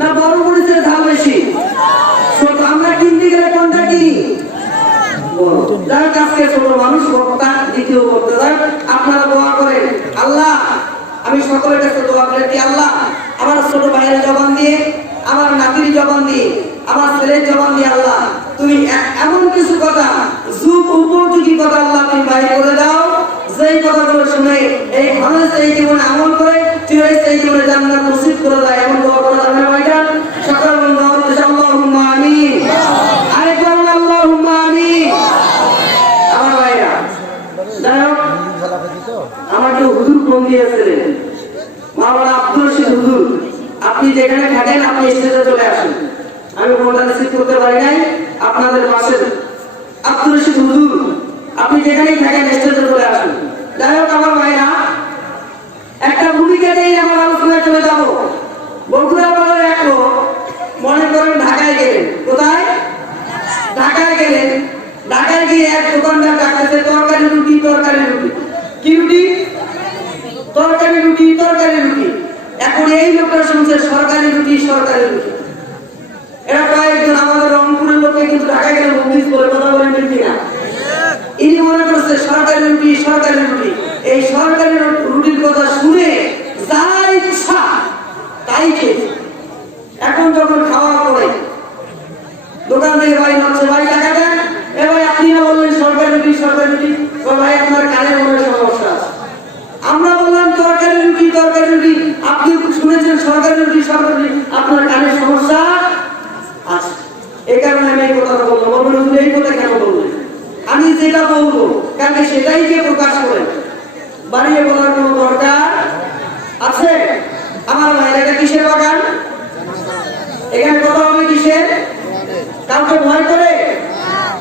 না বড় মরিচের ঝাল বেশি? ছোট। আমরা কিনতে গেলে কোনটা কিনি? যারা কাজকে ছোট মানুষ বক্তা, দ্বিতীয় বক্তা, আপনারা দোয়া করেন। আল্লাহ, আমি সকলের কাছে দোয়া করি, আল্লাহ আমার ছোট ভাইয়ের জবান দিয়ে, আমার নাতির জবান দিয়ে, আমার ছেলের জবান দিয়ে আল্লাহ তুমি এমন কিছু কথা, যুগ উপযোগী কথা আল্লাহ তুমি বাইরে করে দাও, যেই কথাগুলো শুনে এই মানুষ এই জীবনে আমল করে তুই এই জীবনে জান্নাত নসিব করে দেয়, এমন দোয়া করা যাবে না ভাইটা? সকল বন্ধু আল্লাহুম্মা আমিন। আরেকবার আল্লাহুম্মা আমিন। আমার ভাইরা, যাই হোক, আমাকে হুজুর ফোন দিয়েছিলেন, মাওলানা আব্দুল রশিদ হুজুর, আপনি যেখানে থাকেন আপনি স্টেজে চলে আসুন। আমি ফোনটা রিসিভ করতে পারি নাই, আপনাদের পাশে আব্দুল রশিদ হুজুর, আপনি যেখানেই থাকেন স্টেজে চলে আসুন। যাই হোক আমার ভাইরা, একটা ভূমিকা নিয়ে আমার আলোচনায় চলে যাব। বগুড়া বলার এক লোক, মনে করেন ঢাকায় গেলেন। কোথায়? ঢাকায় গেলেন। ঢাকায় গিয়ে এক দোকানদার ডাকতেছে তরকারি রুটি, তরকারি রুটি। কি রুটি? তরকারি রুটি, তরকারি রুটি। এখন এই লোকটা শুনছে সরকারি রুটি, সরকারি রুটি। এরা কয়েকজন আমাদের রংপুরের লোকে কিন্তু ঢাকায় গেলে মুক্তিস বলে, কথা বলেন ঠিক কিনা? ইনি মনে করছে সরকারি রুটি, সরকারি রুটি। এই সরকারি রুটির কথা শুনে যা ইচ্ছা তাই খেয়েছে। এখন যখন খাওয়া পড়ে দোকান থেকে ভাই নচ্ছে, ভাই টাকা দেন। এ ভাই আপনি না বললেন সরকারি রুটি, সরকারি রুটি? ভাই আপনার কানে মনে সমস্যা আছে। আমরা বললাম তরকারি রুটি, তরকারি রুটি, আপনি শুনেছেন সরকারি রুটি, সরকারি রুটি, আপনার কানে সমস্যা আছে। এই কারণে আমি এই কথা বললাম। বলবেন এই কথা কেন বললেন? আমি যেটা বলবো কারণ সেটাই যে প্রকাশ করেন, বাড়িয়ে বলার কোনো দরকার আছে? আমার ভাইয়ের এটা কিসের বাগান? এখানে কথা হবে কিসের? কাউকে ভয় করে?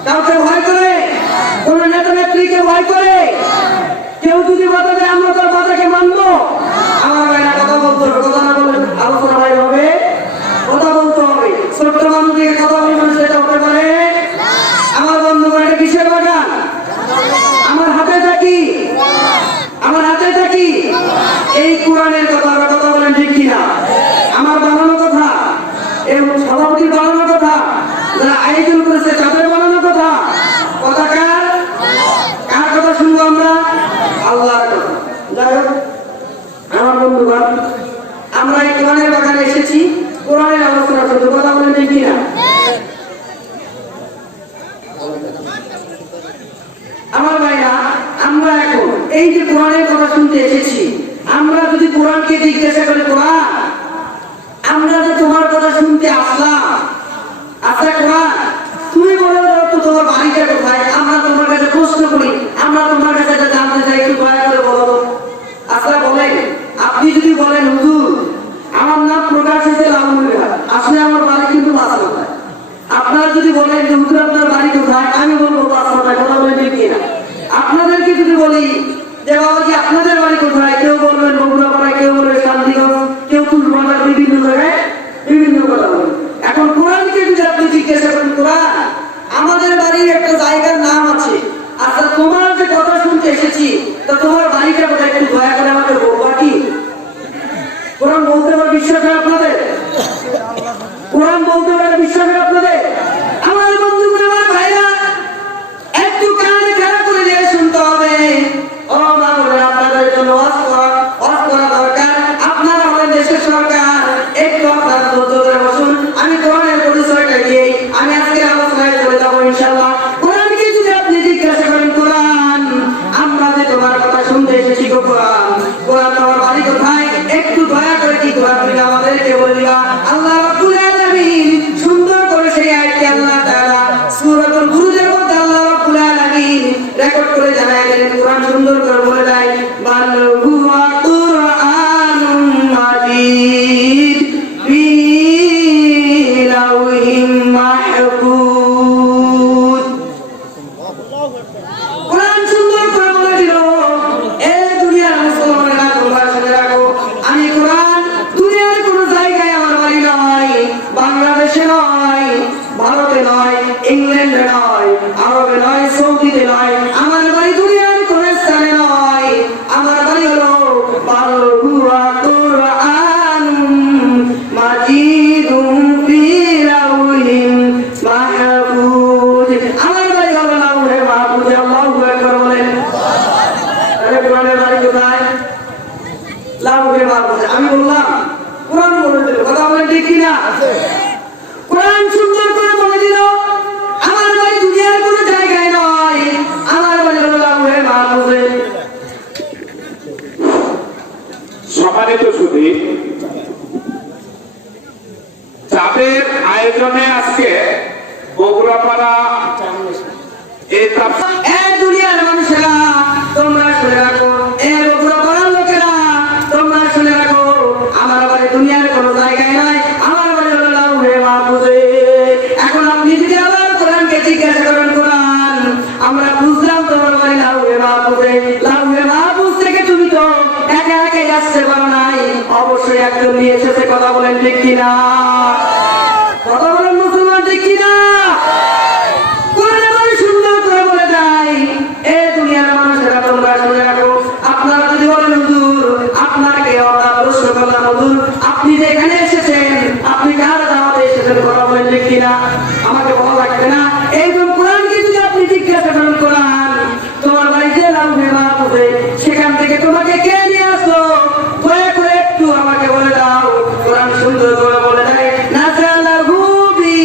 কাউকে ভয় করে? কোন নেতা নেত্রীকে ভয় করে? কেউ যদি কথা দেয় আমরা তার কথাকে মানবো? আমার ভাইরা কথা বলতে হবে। কথা না বলে আলোচনা ভাই হবে? কথা বলতে হবে। ছোট্ট মানুষ দিয়ে কথা বলে মানুষ এটা হতে পারে? আমার বন্ধু এটা কিসের বাগান? আমার হাতে থাকি, আমার হাতে থাকি এই কোরআনের কথা। কথা বলেন ঠিক কিনা? আমার বানানো কথা, এই সভাপতির বানানো কথা, যারা আয়োজন করেছে তাদের বানানো কথা। কথা কার? কার কথা শুনবো আমরা? আল্লাহর কথা। যাই হোক আমার বন্ধুগণ, আমরা এই কোরআনের বাগানে এসেছি, কোরআনের আলোচনা করতে। কথা বলেন ঠিক কিনা? আমার ভাইরা, আমরা এখন এই যে কোরআনের কথা শুনতে এসেছি, আমরা যদি কোরআনকে জিজ্ঞাসা করি, কোরআন আমরা যে তোমার কথা শুনতে আসলাম, আচ্ছা কোরআন তুমি বলো তো তোমার বাড়িটা কোথায়? আমরা তোমার কাছে প্রশ্ন করি, আমরা তোমার কাছে জানতে চাই, একটু দয়া করে বলো। আচ্ছা বলেন, আপনি যদি বলেন হুজুর আমার নাম প্রকাশ হয়েছে লালমনিরহাট, আসলে আমার বাড়ি কিন্তু বাসামাথায়। আপনারা যদি বলেন যে হুজুর আপনার বাড়ি কোথায়, আমি বলবো বাসামাথায়। কথা বলেন ঠিক কিনা? আপনাদেরকে যদি বলি যে বাবাজি আপনাদের বাড়ি কোথায়, কেউ বলবেন বগুড়া পাড়ায়, কেউ বলবে শান্তিগঞ্জ, কেউ তুলবাজার, বিভিন্ন জায়গায় বিভিন্ন কথা বলেন। এখন কোরআনকে যদি আপনি জিজ্ঞাসা করেন, কোরআন আমাদের বাড়ির একটা জায়গার নাম আছে, আচ্ছা তোমার যে কথা শুনতে এসেছি তা তোমার বাড়িটা কোথায়, একটু দয়া করে আমাকে বলবা কি? কোরআন বলতে পারে? বিশ্বাস হয় আপনাদের? কোরআন বলতে পারে? বিশ্বাস হয় আপনাদের? আমার বন্ধুগুলো, আমার ভাইরা, একটু কানে খারাপ করে দিয়ে শুনতে হবে। ও বাবা, আপনাদের জন্য ওয়াজ করা দরকার। আপনারা আমাদের দেশের সরকার, একটু আপনার ধৈর্য বসুন। আমি কোরআনের পরিচয়টা দিয়ে আমি আজকে আলোচনায় চলে যাবো ইনশাআল্লাহ। কোরআনকে যদি আপনি জিজ্ঞাসা করেন, কোরআন আমরা যে তোমার কথা শুনতে এসেছি, কোরআন কোরআন তোমার বাড়ি কোথায়, একটু দয়া করে কি কোরআন তুমি আমাদেরকে বলিবা। আল্লাহ রাব্বুল আলামিন সুন্দর করে সেই আয়াতটি আল্লাহ তাআলা সূরাতুল বুরুজের মধ্যে আল্লাহ রাব্বুল আলামিন রেকর্ড করে জানায় দিলেন। কোরআন সুন্দর করে বলে দেয়, বাল হুয়া কুরআনুম মাজিদ ফি লাওহিম মাহফুজ। কোরআন সুন্দর করে বলে দিল, এই দুনিয়ার মুসলমানেরা তোমরা শুনে রাখো, আমি কোরআন দুনিয়ার কোন জায়গায় আমার বাড়ি নয়, বাংলাদেশে নয়, ভারতে নয়, ইংল্যান্ডে নয়, আরবে নয়, সৌদিতে নয়, আমার বাড়ি দুনিয়ার কোন স্থানে নয়। আমার বাড়ি হলো বাল হুয়া কুরআনুম মাজিদ ঠিক কিনা? কোরআন সুন্দর করে বলে দিল আমার বাড়ি দুনিয়ার কোনো জায়গায় নয়, আমার বাড়ি হলো লাউহে মাহফুজে। সম্মানিত সুধী, যাদের আয়োজনে আজকে বগুড়াপাড়া এই দুনিয়ার মানুষেরা তোমরা শুনে রাখো, বগুড়াপাড়ার লোকেরা তোমরা শুনে রাখো, আমার বাড়ি দুনিয়ার কোনো জায়গায় নয়, আমার বাড়ি হলো লাউহে মাহফুজে। এখন আপনি যদি আবার কোরআনকে জিজ্ঞাসা করেন, কোরআন আমরা বুঝলাম তোমার বাড়ি লাউহে মাহফুজে, লাউহে মাহফুজ থেকে তুমি তো একা একাই আসতে পারো নাই, অবশ্যই একজন নিয়ে এসেছে। কথা বলেন ঠিক কিনা? কথা বলেন মুসলমান ঠিক কিনা? কোরআন এমন সুন্দর করে বলে দেয়, এ দুনিয়ার মানুষেরা তোমরা শুনে রাখো, আপনারা যদি বলেন হুজুর আপনাকে প্রশ্ন করলাম, হুজুর আপনি যে এখানে এসেছেন আপনি কার দাওয়াতে এসেছেন? কথা বলেন ঠিক কিনা? আমাকে বলা লাগবে না। এইরকম কোরআনকে যদি আপনি জিজ্ঞাসা করেন, কোরআন তোমার বাড়িতে লাউহে মাহফুজে, সেখান থেকে তোমাকে কে নিয়ে আসলো? দয়া করে একটু আমাকে বলে দাও। কোরআন সুন্দর করে বলে দেয়, নাযালাহু বি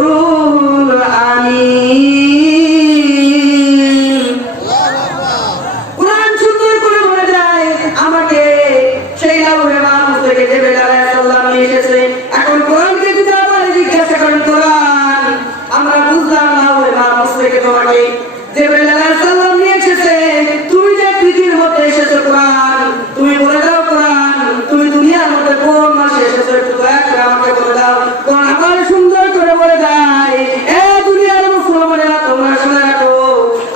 রুহুল আমিন। কোরআন সুন্দর করে বলে দেয় আমাকে সেই লাউহে মাহফুজ থেকে জিবরাইল আলাইহিস সালাম নিয়ে এসেছে। এখন কোরআনকে যদি আবার জিজ্ঞাসা করেন, কোরআন আমরা বুঝলাম লাউহে মাহফুজ থেকে তোমাকে জিবরাইল আলাইহিস সালাম নিয়ে এসেছে, তুমি যে পৃথিবীর মধ্যে এসেছো, কোরআন তুমি বলে দাও, কোরআন তুমি দুনিয়ার মধ্যে কোন মাসে এসেছো? একটু দয়া করে আমাকে বলে দাও। কোরআন আবার সুন্দর করে বলে দেয়, এ দুনিয়ার মুসলমানেরা তোমরা শুনে রাখো,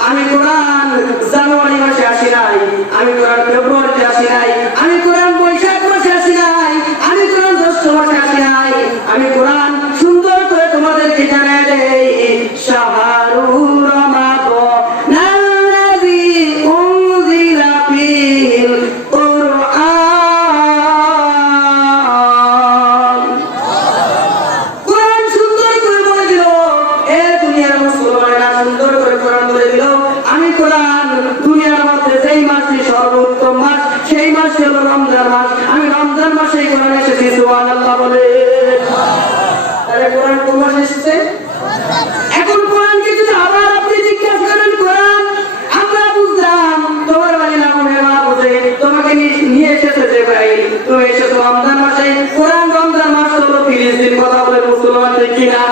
আমি কোরআন জানুয়ারি মাসে আসি নাই, আমি কোরআন ফেব্রুয়ারিতে আসি নাই, আমি কোরআন বৈশাখ মাসে আসি নাই, আমি কোরআন জ্যৈষ্ঠ মাসে আসি নাই, আমি কোরআন সুন্দর করে তোমাদেরকে জানাই দেই, শাহরুর রমাদান আল্লাযী উনজিলা ফীহিল কুরআন। কোরআন সুন্দর করে বলে দিল, এ দুনিয়ার মুসলমানেরা সুন্দর করে কোরআন বলে দিল, আমি কোরআন দুনিয়ার মধ্যে যেই মাসটি সর্বোত্তম মাস সেই মাস হলো রমজান মাস, আমি রমজান মাসেই কোরআন এসেছি। সুবহানাল্লাহ বলে। তাহলে কোরআন কোন মাসে এসেছে? এখন কোরআনকে যদি আবার আপনি জিজ্ঞাসা করেন, কোরআন আমরা বুঝলাম তোমার বাড়ি লাউহে মাহফুজে, তোমাকে নিয়ে এসেছে জিবরাইল, তুমি এসেছো রমজান মাসে। কোরআন রমজান মাস হলো 30 দিন। কথা বলে মুসলমান ঠিক কিনা?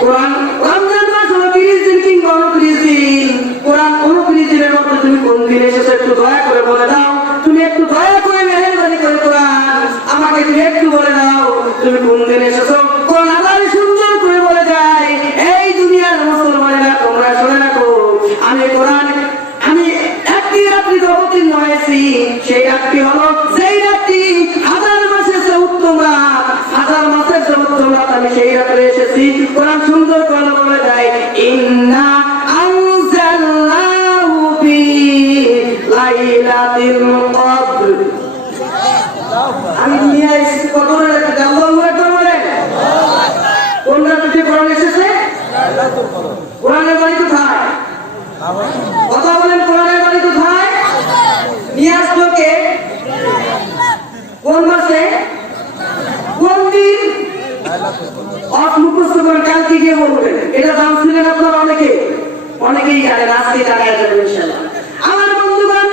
কোরআন রমজান মাস হলো 30 দিন কিংবা 29 দিন। কোরআন 29 দিনের মধ্যে তুমি কোন দিন এসেছো একটু দয়া করে বলে দাও। তুমি একটু দয়া করে মেহেরবানি করে কোরআন আমাকে তুমি একটু বলে দাও তুমি কোন দিন এসেছো? কোরআন আবার সুন্দর করে বলে যায়, এই দুনিয়ার মুসলমানেরা তোমরা শুনে রাখো, আমি কোরআন আমি একটি রাত্রিতে অবতীর্ণ হয়েছি, সেই রাত্রি হলো সেই রাত্রি 1000 মাসের চেয়ে উত্তম রাত, 1000 মাসের চেয়ে উত্তম রাত, আমি সেই রাত্রে এসেছি। কোরআন সুন্দর করে বলে যায়, ইন্না আনজালনাহু ফি লাইলাতিল কদর। আমি দুনিয়ায় এসেছি কত রাতে? আল্লাহু আকবার বলেন। কোন রাতে কোরআন এসেছে? কোরআনের বাড়ি কোথায়? কথা বলেন, কোরআনের বাড়ি কোথায়? নিয়ে আসলো কে? কোন মাসে? কোন দিন? মুখস্থ করেন, কালকে গিয়ে বলবেন। এটা দাম শুনলেন আপনারা অনেকেই জানেন, আজকে জানাই যাবেন ইনশাআল্লাহ। আমার বন্ধুগণ,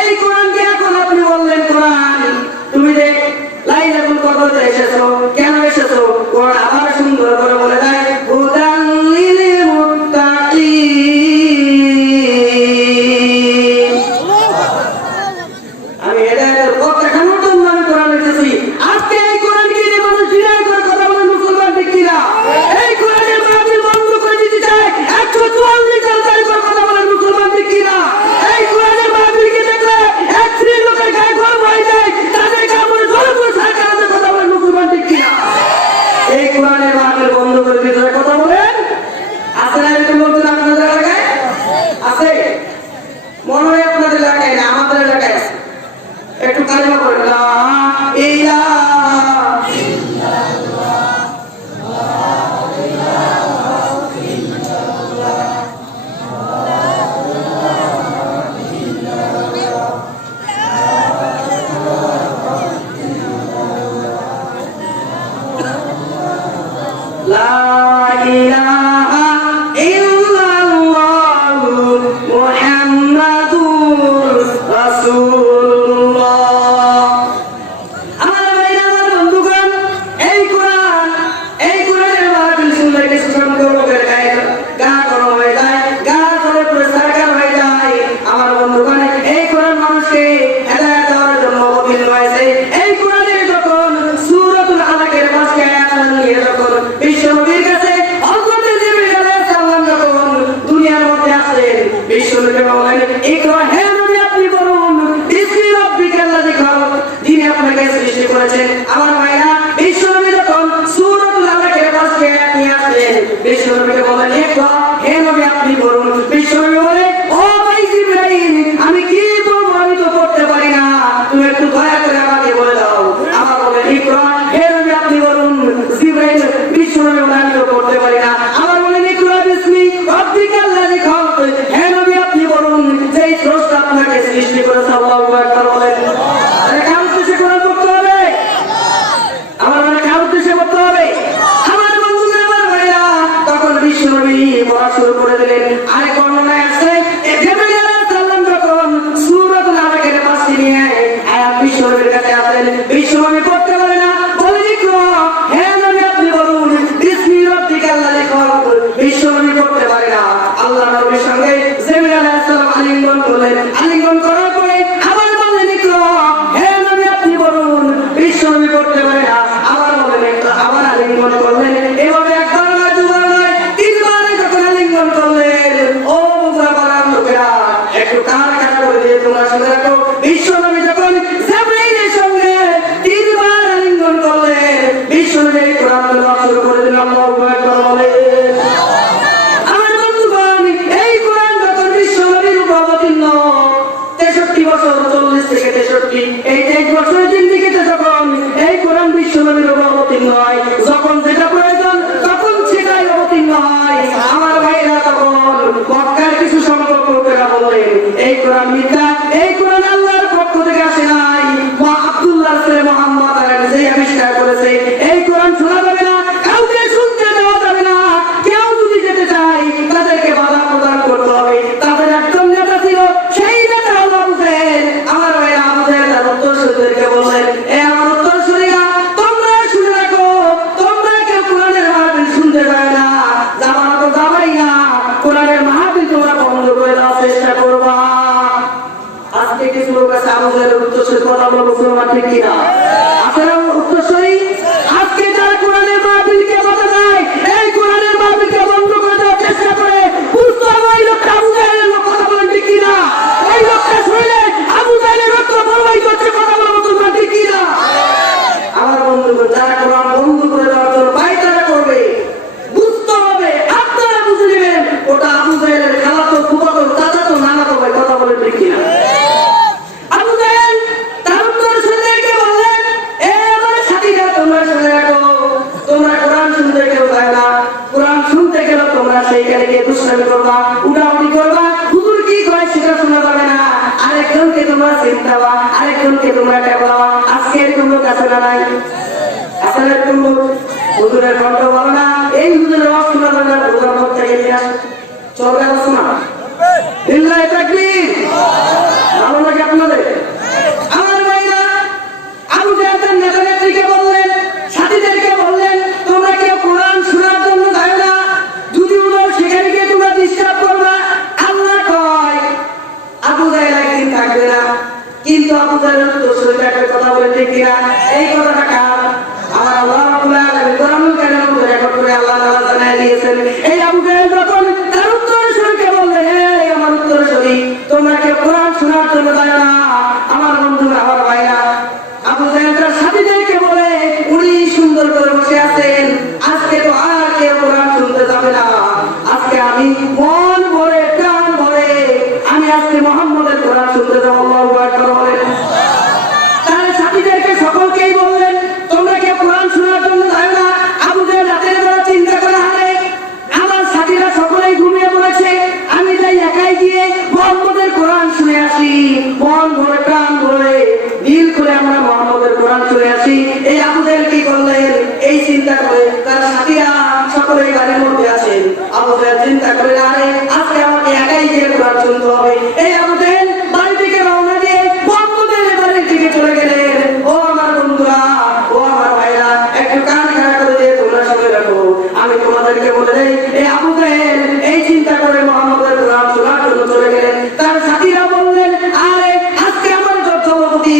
এই কোরআনকে এখন আপনি বললেন, কোরআন তুমি যে লাইলাতুল কদরে এসেছো, কেন এসেছো? কোরআন আবার সুন্দর করে বলে দেয়, হুদাল লিল মুত্তাকিন। আমি হেদায়েতের পথ দেখানোর জন্য আমি কোরআন এসেছি। আজকে এই কোরআনকে নিয়ে মানুষ জিনায় করে কথা বলে, মুসলমান ঠিক কিনা? এই কোরআনের মাহফিল বন্ধ করে দিতে চায় 144 জন তাই করে কথা বলে, মুসলমান ঠিক কিনা? এই কোরআনের মাহফিলকে দেখলে এক শ্রেণীর লোকের গায়ে গরম হয়ে যায়, তাদের কাপড়ে ধরে ধরে সারা কথা বলে, মুসলমান ঠিক কিনা? লা ইলাহা ইল্লাল্লাহু মুহাম্মাদুর রাসূলুল্লাহ। আমার ভাইরা, আমার বন্ধুগণ, এই কোরআনের মাহফিল শুনলে কিছু সংখ্যক লোকের গা গরম হয়ে যায়, গা জলে পুরো সরকার হয়ে যায়। আমার বন্ধুগণ, এই কোরআন মানুষকে হেদায়েত দেওয়ার জন্য অবতীর্ণ হয়েছে। এই কোরআনের যখন সূরাতুল আলাকের 5টি আয়াত নিয়ে যখন বিশ্বনবীর কাছে হযরত জিবরীল আলাইহিস সালাম যখন দুনিয়ার মধ্যে আসলেন, বিশ্বনবী বলেন, ইকরা, হে নবী আপনি বলুন, বিসমি রাব্বিকাল্লাযী খালাক, যিনি আপনাকে সৃষ্টি করেছেন। আমার ভাইরা, বিশ্বনবী যখন সূরাতুল আলাকের 5টি আয়াত নিয়ে আসলেন, বিশ্বনবীকে বলেন, ইকরা, হে নবী আপনি বলুন। বিশ্বনবী বলে, ও ভাই জিবরাইল, আমি কি বলবো, আমি তো পড়তে পারি না, তুমি একটু দয়া করে আমাকে বলে দাও। আমার বলে, ইকরা, হে নবী আপনি বলুন। জিবরাইল বিশ্বনবী বলে, আমি তো পড়তে পারি না। আমার বলে, ইকরা বিসমি রাব্বিকাল্লাযী খালাক, হে নবী আপনি বলুন, যেই স্রষ্টা আপনাকে সৃষ্টি করেছে। আল্লাহু আকবার বলেন। আরে কার উদ্দেশ্যে কোরআন পড়তে হবে? আমার মানে কার উদ্দেশ্যে পড়তে হবে? আমার বন্ধুরা, আমার ভাইরা, তখন বিশ্বনবী পড়া শুরু করে দিলেন। আরেক বর্ণনায় আছে, জিবরাইল আলাইহিস সালাম যখন সূরাতুল আলাকের 5টি নিয়ে আয়াত বিশ্বনবীর কাছে আসেন, বিশ্বনবী পড়তে পারে না, বলে, ইকরা, হে নবী আপনি বলুন, বিসমি রাব্বিকাল্লাযী খালাক। বিশ্বনবী পড়তে পারে না। আল্লাহ নবীর সঙ্গে জিবরাইল আলাইহিস সালাম আলিঙ্গন করলেন। আলিঙ্গন করার পরে আবার বললেন, ইকরা, হে নবী আপনি বলুন। বিশ্বনবী পড়তে পারে না। আবার বললেন, ইকরা, আবার আলিঙ্গন করলেন। এভাবে একবার নয়, দুবার নয়, তিনবারে যখন আলিঙ্গন করলেন, ও বুঝা পাড়ার লোকেরা, একটু কান খাড়া করে দিয়ে তোমরা শুনে রাখো, বিশ্বনবী যখন জিবরাইলের সঙ্গে 3বার আলিঙ্গন করলেন, বিশ্বনবী কোরআন তেলাওয়াত শুরু করে দিলেন। আল্লাহু আকবার বলেন। আমার বন্ধুগণ, এই কোরআন যখন বিশ্বনবীর উপর অবতীর্ণ, 63 বছর, 40 থেকে 63, এই 23 বছরের জিন্দেগিতে যখন এই কোরআন বিশ্বনবীর উপর অবতীর্ণ হয়, যখন যেটা প্রয়োজন তখন সেটাই অবতীর্ণ হয়। আমার ভাইরা, তখন মক্কার কিছু সংখ্যক লোকেরা বললেন, এই কোরআন মিথ্যা, এই কোরআন আল্লাহর পক্ষ থেকে আসে নাই, মা আব্দুল্লাহ ছেলে মুহাম্মদ নিজেই আবিষ্কার করেছে। এই কোরআন শোনা যাবে না, কাউকে শুনতে দেওয়া যাবে না। কেউ যদি যেতে চায় তাদেরকে বাধা প্রদান করতে হবে। তাদের একজন নেতা ছিল, সেই নেতা হলো আবু জাহেল। আমার ভাইরা, আবু জাহেল তার উত্তরসূরিদেরকে বললেন, এ আমার উত্তরসূরিরা, তোমরা শুনে রাখো, তোমরা কেউ কোরআনের মাহফিল শুনতে যায় না, যাবা তো যাবাই না, কোরআনের মাহফিল তোমরা বন্ধ করে দেওয়ার চেষ্টা করবা। আজকে কিছু লোক আছে আবু জাহেলের উত্তরসূরি কথা বলে, মুসলমান ঠিক কিনা? আছে না উত্তরসূরি? আজকে যারা কোরআনের মাহফিলকে বাধা দেয়, এই কোরআনের মাহফিলকে বন্ধ করে দেওয়ার চেষ্টা করে, বুঝতে হবে এই লোকটা আবু জাহেলের লোক। কথা বলেন ঠিক কিনা? এই লোকটা শুনলে আবু জাহেলের রক্ত প্রবাহিত হচ্ছে। কথা বলে, মুসলমান ঠিক কিনা? আমার বন্ধুগণ, যারা কোরআন বন্ধ করে দেওয়ার জন্য পায়তারা করবে, বুঝতে হবে, আপনারা বুঝে নেবেন, ওটা আবু জাহেলের খালাতো, ফুফাতো, চাচাতো, নানাতো ভাই। কথা বলেন ঠিক কিনা? আবু জাহেল তার উত্তরসূরিদেরকে বললেন, এ আমার সাথীরা, তোমরা শুনে রাখো, তোমরা কোরআন শুনতে কেউ যায় না। কোরআন শুনতে গেলে তোমরা সেইখানে গিয়ে দুষ্টামি করবা, উড়াউড়ি করবা, হুজুর কি কয় সেটা শোনা যাবে না, আরেকজনকে তোমরা চিন্তাবা, আরেকজনকে তোমরা টেবলাবা। আজকে এরকম লোক আছে না নাই? আছে না এরকম লোক? হুজুরের কণ্ঠ বলো না, এই হুজুরের আওয়াজ শোনা যাবে না, হুজুর মধ্যে গিয়ে আসে, চলবে আলোচনা। লিল্লাহি তাকবীর। ভালো লাগে আপনাদের? আমার ভাইরা, আবু জাহেল তার নেতা নেত্রীকে বললেন, সাথীদেরকে বললেন, তোমরা কেউ কোরআন শোনার জন্য যায় না, যদি উঠো সেখানে গিয়ে তোমরা ডিস্টার্ব করবা। আল্লাহ কয় আবু জাহেল একদিন থাকবে না, কিন্তু আবু জাহেলের উত্তরসূরিরা কথা বলে ঠিক কিনা? এই কথাটা কার? আমার আল্লাহ রাব্বুল আলামিন কোরআনুল কারীমের মধ্যে রেকর্ড করে আল্লাহ তাআলা জানিয়ে দিয়েছেন। এই আবু জাহেল যখন তার উত্তরসূরিকে বললেন, হে আমার উত্তরসূরি, তোমরা কেউ কোরআন শোনার জন্য যায় না, আপনাদেরকে বলে দেই, এই আবু জাহেল এই চিন্তা করে মুহাম্মদের কোরআন শোনার জন্য চলে গেলেন। তার সাথীরা বললেন, আরে আজকে আমাদের সভাপতি,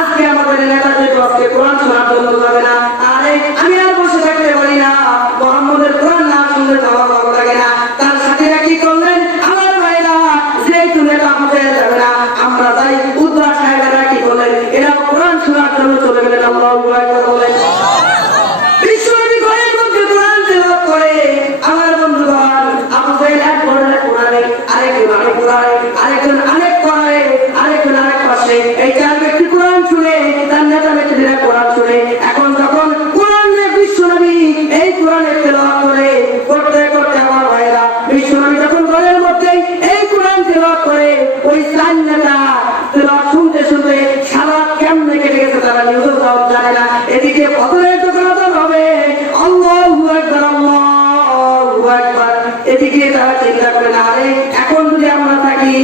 আজকে আমাদের নেতা যেহেতু আজকে কোরআন শোনার জন্য যাবে না, আরে আমি আর বসে থাকতে পারি না, মুহাম্মদের কোরআন না শুনলে তো আমার ভালো লাগে না। তার সাথীরা কি করলেন, আমার ভাইরা যেহেতু নেতা আবু জাহেল যাবে না, আমরা তাই উদ্রা সাহেবেরা কি করলেন, এরা কোরআন শোনার জন্য চলে গেলেন। আল্লাহু আকবার বলেন। বিশ্বনবী ঘরের মধ্যে কোরআন তেলাওয়াত করে। আমার বন্ধুগণ, আবু জাহেল এক ঘরে কোরআনে, আরেকজন আরেক কোরআনে, আরেকজন আরেক কোরআনে, আরেকজন আরেক পাশে, এই চার ব্যক্তি কোরআন শুনে, তার নেতা নেত্রীরা কোরআন শুনে। এখন যখন কোরআনের বিশ্বনবী এই কোরআনের তেলাওয়াত করে, করতে করতে আমার ভাইরা, বিশ্বনবী যখন ঘরের মধ্যে এই কোরআন তেলাওয়াত করে, ওই চার নেতা তেলাওয়াত শুনতে শুনতে সারা কেমনে কেটে গেছে তারা নিজেও জানে না। এদিকে ফজরের যখন আযান হবে, আল্লাহু আকবার, আল্লাহু আকবার, এদিকে তারা চিন্তা করে না, আরে এখন যদি আমরা থাকি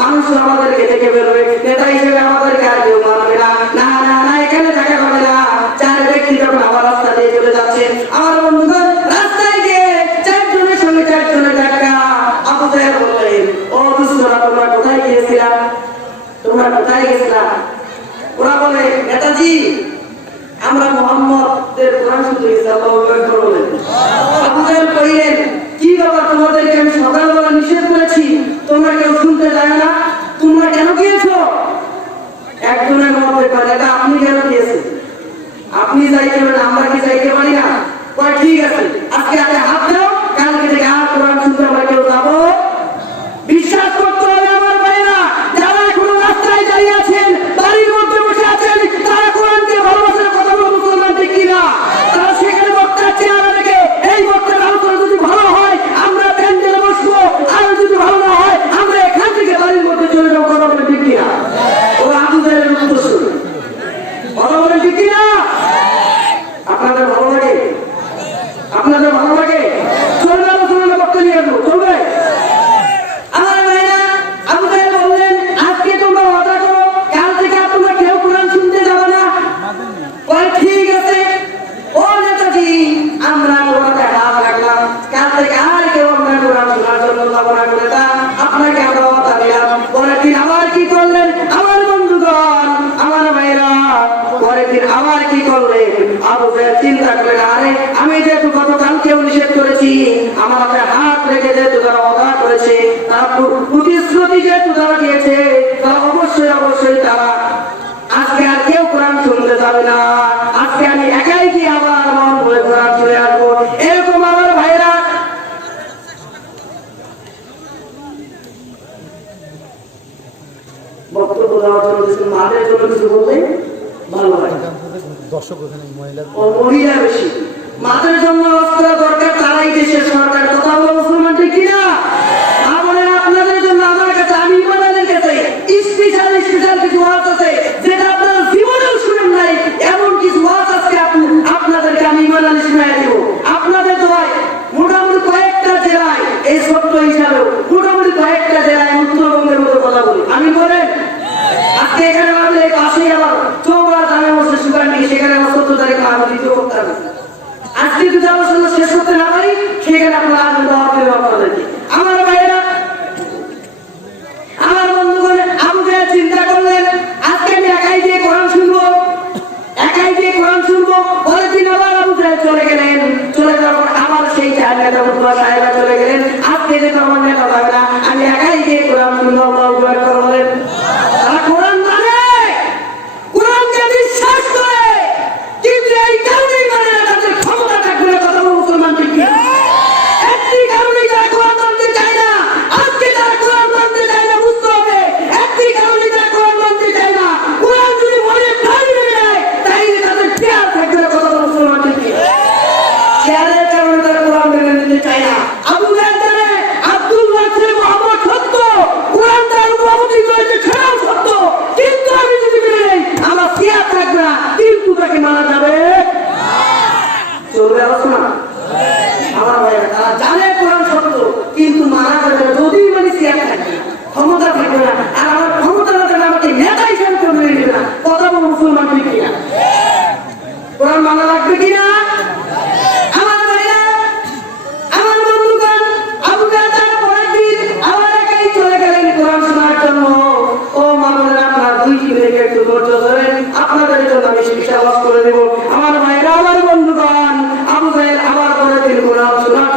মানুষ আমাদেরকে দেখে বেরোবে, নেতা হিসেবে আমাদেরকে আর কেউ মানবে না, না না না, এখানে থাকা হবে না। চার ব্যক্তি যখন আমার রাস্তা দিয়ে চলে যাচ্ছে, আমার বন্ধুগণ রাস্তায় গিয়ে চারজনের সঙ্গে চারজনের দেখা। আবু জাহেল বললেন, ও দুষ্টরা, তোমরা কোথায় গিয়েছিলা, তোমরা কোথায় গেছিলা? ওরা বলে, নেতাজি আমরা মুহাম্মদের কোরআন শুনতে গেছি। আল্লাহু আকবার বলেন। আবু জাহেল কইলেন, কি বাবা, তোমাদেরকে আমি সকালবেলা নিষেধ করেছি, তোমরা কেউ শুনতে যায় না, তোমরা কেন গিয়েছো? একজনের মধ্যে কয়, দাদা আপনি কেন গিয়েছেন? আপনি যাইতে পারেন, আমরা কি যাইতে পারি না? কয় ঠিক আছে, আজকে হাতে হাত দাও, কালকে থেকে আর কোরআন শুনতে আমরা কেউ যাবো। বিশ্বাস করতে হবে আমার ভাইরা, যারা এখনো রাস্তায় দাঁড়িয়ে আছেন, বাড়ির মধ্যে বসে আছেন, তারা কোরআনকে ভালোবাসার কথা বলে মুসলমান ঠিক কিনা? তারা সেখানে বক্তার চেহারা দেখে এই বক্তার আলোচনা যদি ভালো হয় আমরা প্যান্ডেলে বসবো, আর যদি ভালো না হয় আমরা এখান থেকে বাড়ির মধ্যে চলে যাবো। কথা বলে ঠিক কিনা? ওরা আবু জাহেলের উদ্দেশ্য। কথা বলে ঠিক কিনা? আপনাদের ভালো লাগে? আপনাদের ভালো লাগে? চলবে আলোচনা বক্তা নিয়ে আসবো, চলবে? আমার ভাইরা, আবু জাহেল বললেন, আজকে তোমরা ওয়াদা করো, কাল থেকে আর তোমরা কেউ কোরআন শুনতে যাবে না। কয় ঠিক আছে, ও নেতাজি আমরা তোমাকে হাত রাখলাম, কাল থেকে আর কেউ আমরা কোরআন শোনার জন্য যাবো না। নেতা আপনাকে আমরা ওয়াদা দিলাম। পরের দিন আবার কি করলেন আমার বন্ধুগণ, আমার ভাইরা, পরের দিন আবার কি করলেন? আবু জাহেল চিন্তা করলেন, আরে আমি যেহেতু গতকালকেও নিষেধ করেছি, আমার হাতে হাত রেখে যেহেতু তারা ওয়াদা করেছে, তারা প্রতিশ্রুতি যেহেতু তারা দিয়েছে, তারা অবশ্যই অবশ্যই তারা আজকে আর কেউ কোরআন শুনতে যাবে না। আজকে আমি একাই কি আবার মন ভরে কোরআন শুনে আসবো। এরকম আমার ভাইরা, বক্তব্য দেওয়ার জন্য কিছু মাদের জন্য কিছু বললে ভালো হয়। দর্শক ওখানে মহিলা ও মহিলা বেশি, মাদের জন্য অস্ত্র দরকার, তারাই দেশের সরকার। কথা বলো মুসলমান ঠিক কিনা? আমাদের আপনাদের জন্য আমার কাছে, আমি আপনাদের কাছে স্পেশাল স্পেশাল কিছু ওয়াজ আছে যেটা আপনারা জীবনেও শুনেন নাই, এমন কিছু ওয়াজ আজকে আপনাদেরকে আমি ইমান আলী শোনায় দেব। আপনাদের দোয়ায় মোটামুটি কয়েকটা জেলায়, এই সত্য হিসাবেও মোটামুটি কয়েকটা জেলায় উত্তরবঙ্গের মতো কথা বলি আমি, বলেন আজকে এখানে আমাদের এই পাশেই আবার চৌবা জামে মসজিদ সুগার নেই, সেখানে আমার 14 তারিখে আমি দ্বিতীয় বক্তা আছে। আজকে যদি আলোচনা শেষ করতে না পারি, সেখানে আপনারা আনন্দ হবে আপনাদেরকে। আমার ভাইয়েরা, আমার বন্ধুগণ, আবু জাহেল চিন্তা করলেন, আজকে আমি একাই দিয়ে কোরআন শুনবো, একাই দিয়ে কোরআন শুনবো। পরের দিন আবার আবু জাহেল চলে গেলেন। চলে যাওয়ার পর আবার সেই চার নেতা মুসলমান সাহেবরা চলে গেলেন, আজকে যেহেতু আমার নেতা যাবে না, আমি একাই দিয়ে কোরআন শুনবো। আল্লাহু আকবার বলেন। তারা কোরআন মানে, কোরআনকে বিশ্বাস করে, কিন্তু এই কারণেই মানে না তাদের ক্ষমতা থাকবে না। কথা বলো মুসলমান ঠিক কিনা? একটি কারণেই তারা কোরআন মানতে চায় না। আজকে তারা কোরআন মানতে চায় না, বুঝতে হবে। একটি কারণেই তারা কোরআন মানতে চায় না, কোরআন যদি মনে প্রাণ মেরে নেয় তাইলে তাদের চেয়ার থাকবে না। কথা বলো মুসলমান ঠিক কিনা? চেয়ারের কারণে তারা কোরআন মেনে নিতে চায় না। আবু জাহেল জানে আব্দুল্লাহ ছিল মুহাম্মদ সত্য, কোরআন তার উপর অবতীর্ণ হয়েছে সেটাও সত্য, কিন্তু আমি যদি মেনে নেই আমার চেয়ার থাকবে না, কিন্তু তাকে মানা যাবে চলবে আলোচনা। আমার ভাইয়েরা, তারা জানে কোরআন সত্য, কিন্তু মানা যাবে না, যদি মানে চেয়ার থাকবে না, ক্ষমতা থাকবে না, আর আমার ক্ষমতা না থাকলে আমাকে নেতা হিসাবে কেউ মেনে নেবে না। কথা বলো মুসলমান ঠিক কিনা? কোরআন মানা লাগবে কিনা? আমার ভাইয়েরা,